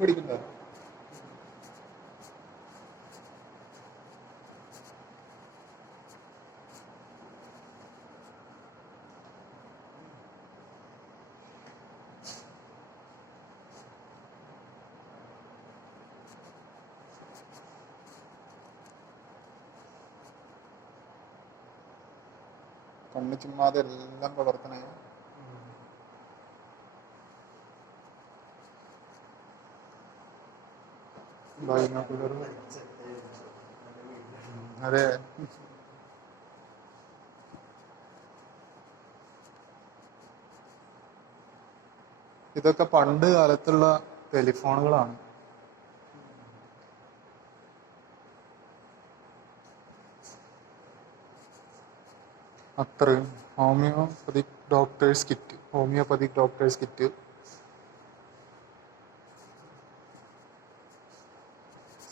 പിടിക്കണ്ട. കണ്ണ് ചുമ്മാതെ എല്ലാം പ്രവർത്തനം. അതെ, ഇതൊക്കെ പണ്ട് കാലത്തുള്ള ടെലിഫോണുകളാണ്. അത്രയും homeopathic doctors kit,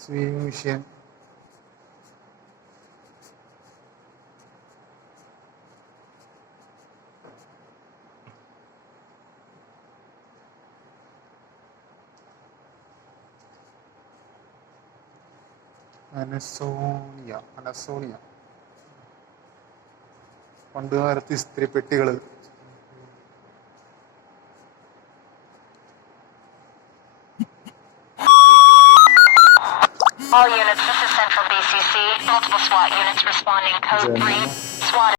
sewing machine, Ansonia പണ്ടുകാലത്ത് ഇസ്തിരിപ്പെട്ടികൾ. All units, this is Central BCC. Multiple SWAT units responding. Code 3. SWAT